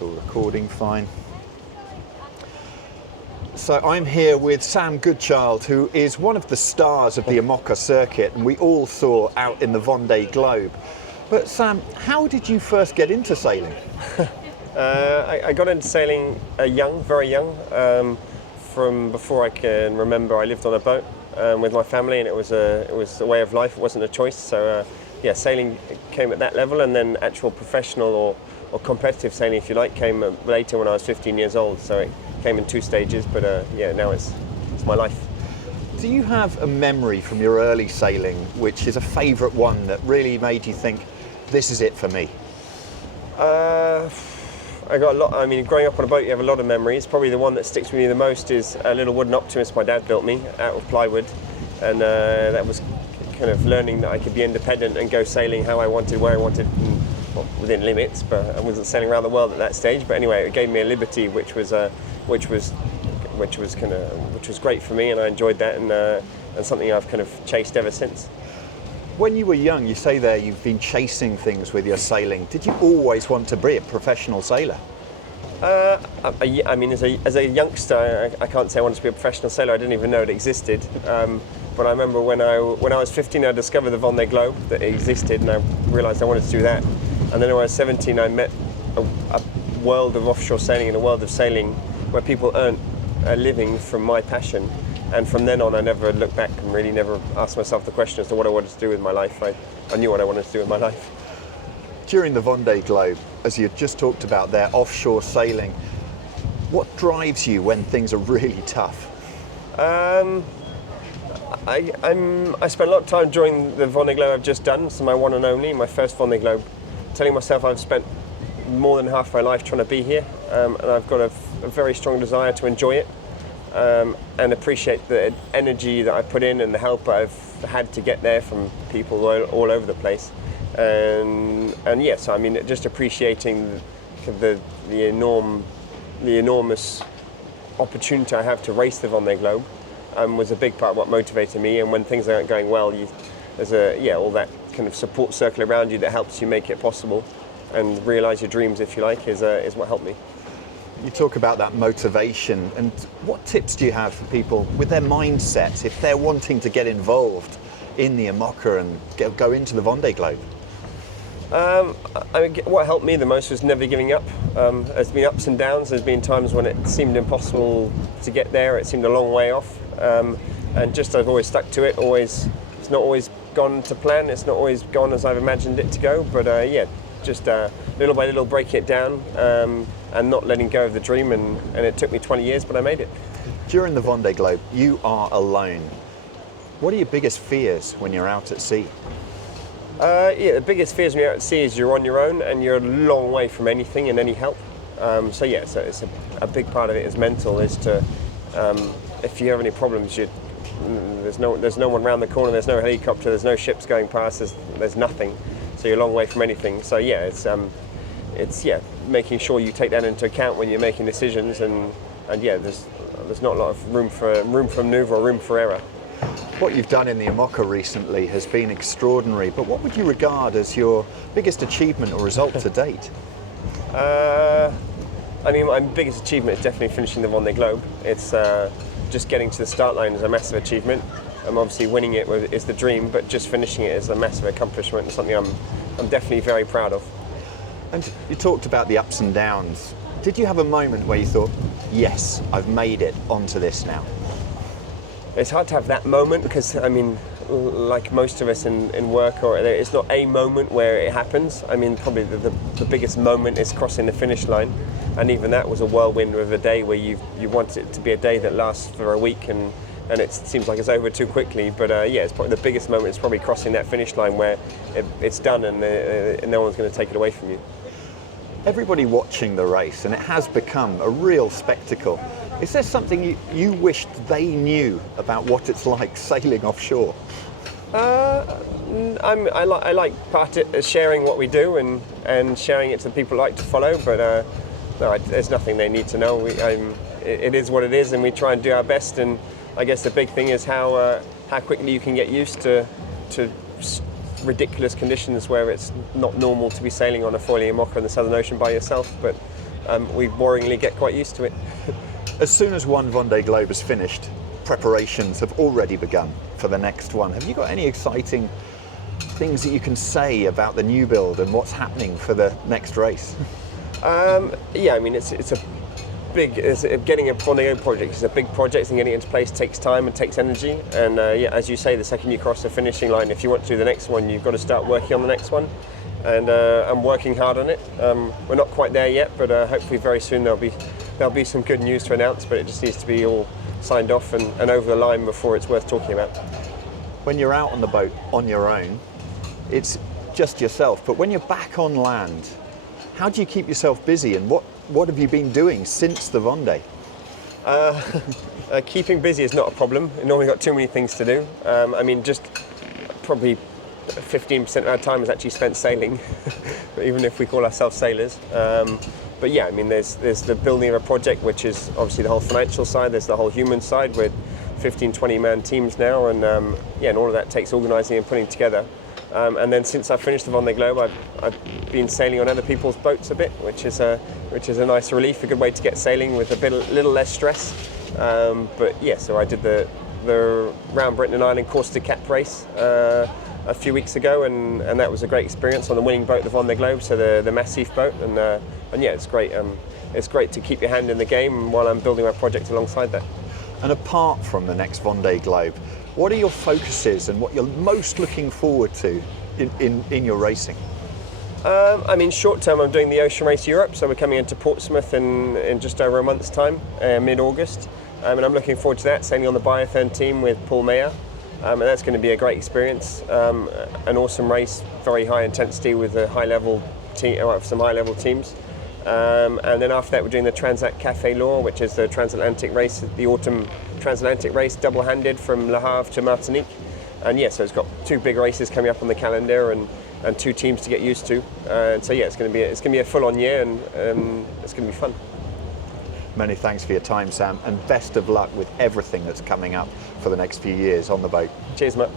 All recording fine. So I'm here with Sam Goodchild, who is one of the stars of the IMOCA circuit, and we all saw out in the Vendée Globe. But Sam, how did you first get into sailing? I got into sailing very young. From before I can remember, I lived on a boat with my family, and it was a way of life. It wasn't a choice. So sailing came at that level, and then actual professional or competitive sailing, if you like, came later when I was 15 years old. So it came in two stages, but now it's my life. Do you have a memory from your early sailing which is a favourite one that really made you think, this is it for me? I got a lot. I mean, growing up on a boat, you have a lot of memories. Probably the one that sticks with me the most is a little wooden Optimist my dad built me out of plywood, and that was kind of learning that I could be independent and go sailing how I wanted, where I wanted, and, well, within limits. But I wasn't sailing around the world at that stage. But anyway, it gave me a liberty, which was great for me, and I enjoyed that, and something I've kind of chased ever since. When you were young, you say there you've been chasing things with your sailing. Did you always want to be a professional sailor? I mean, as a youngster, I can't say I wanted to be a professional sailor. I didn't even know it existed. But I remember when I was 15, I discovered the Vendée Globe, that it existed, and I realised I wanted to do that. And then when I was 17, I met a world of offshore sailing and a world of sailing where people earn a living from my passion. And from then on, I never looked back and really never asked myself the question as to what I wanted to do with my life. I knew what I wanted to do with my life. During the Vendée Globe, as you just talked about there, offshore sailing, what drives you when things are really tough? I spent a lot of time during the Vendée Globe I've just done, so my one and only, my first Vendée Globe, telling myself I've spent more than half my life trying to be here, and I've got a very strong desire to enjoy it. And appreciate the energy that I put in and the help I've had to get there from people all over the place. And yes, I mean, just appreciating the enormous opportunity I have to race the Vendée Globe was a big part of what motivated me. And when things aren't going well, there's all that kind of support circle around you that helps you make it possible and realise your dreams, if you like, is what helped me. You talk about that motivation, and what tips do you have for people with their mindset if they're wanting to get involved in the IMOCA and go into the Vendée Globe? What helped me the most was never giving up. There's been ups and downs. There's been times when it seemed impossible to get there. It seemed a long way off, and just I've always stuck to it. It's not always gone to plan. It's not always gone as I've imagined it to go. But just little by little breaking it down. And not letting go of the dream, and it took me 20 years, but I made it. During the Vendée Globe, you are alone. What are your biggest fears when you're out at sea? The biggest fears when you're out at sea is you're on your own and you're a long way from anything and any help. So it's a big part of it is mental, is to, if you have any problems, there's no one around the corner, there's no helicopter, there's no ships going past, there's nothing. So you're a long way from anything. So it's making sure you take that into account when you're making decisions, and there's not a lot of room for manoeuvre or room for error. What you've done in the IMOCA recently has been extraordinary, but what would you regard as your biggest achievement or result to date? My biggest achievement is definitely finishing the Vendée Globe. It's just getting to the start line is a massive achievement. Obviously winning it is the dream, but just finishing it is a massive accomplishment and something I'm definitely very proud of. And you talked about the ups and downs. Did you have a moment where you thought, yes, I've made it onto this now? It's hard to have that moment because, like most of us in work, it's not a moment where it happens. Probably the biggest moment is crossing the finish line. And even that was a whirlwind of a day where you want it to be a day that lasts for a week and it seems like it's over too quickly. But it's probably the biggest moment is probably crossing that finish line where it's done and no one's going to take it away from you. Everybody watching the race, and it has become a real spectacle. Is there something you wished they knew about what it's like sailing offshore? I like sharing what we do and sharing it to the people who like to follow, but no, there's nothing they need to know. It is what it is, and we try and do our best. And I guess the big thing is how quickly you can get used to ridiculous conditions where it's not normal to be sailing on a foiling IMOCA in the Southern Ocean by yourself. But we worryingly get quite used to it. As soon as one Vendée Globe is finished, preparations have already begun for the next one. Have you got any exciting things that you can say about the new build and what's happening for the next race? Yeah, I mean, it's getting a Vendée Globe project is a big project, and getting it into place takes time and takes energy. And yeah, as you say, the second you cross the finishing line, if you want to do the next one, you've got to start working on the next one. And I'm working hard on it. We're not quite there yet, but hopefully very soon there'll be some good news to announce. But it just needs to be all signed off and over the line before it's worth talking about. When you're out on the boat on your own, it's just yourself. But when you're back on land, how do you keep yourself busy, and what have you been doing since the Vendée? Keeping busy is not a problem. We've normally got too many things to do. I mean, just probably 15% of our time is actually spent sailing, even if we call ourselves sailors. But yeah, I mean, there's the building of a project, which is obviously the whole financial side. There's the whole human side with 15, 20-man teams now, and yeah, and all of that takes organising and putting together. And then since I finished the Vendée Globe, I've been sailing on other people's boats a bit, which is a nice relief, a good way to get sailing with a little less stress. But yeah, so I did the Round Britain and Ireland Course to Cap race a few weeks ago, and that was a great experience on the winning boat, the Vendée Globe, so the Massif boat, and yeah, it's great. It's great to keep your hand in the game while I'm building my project alongside that. And apart from the next Vendée Globe, what are your focuses and what you're most looking forward to in your racing? I mean, short term, I'm doing the Ocean Race Europe, so we're coming into Portsmouth in just over a month's time, mid-August, and I'm looking forward to that, sailing on the biathlon team with Paul Mayer, and that's going to be a great experience, an awesome race, very high intensity with a high-level team, some high-level teams. And then after that, we're doing the Transat Café L'Or, which is the transatlantic race, the autumn transatlantic race, double-handed from Le Havre to Martinique. And yeah, so it's got two big races coming up on the calendar and two teams to get used to. And so yeah, it's going to be a full-on year, and it's going to be fun. Many thanks for your time, Sam, and best of luck with everything that's coming up for the next few years on the boat. Cheers, Matt.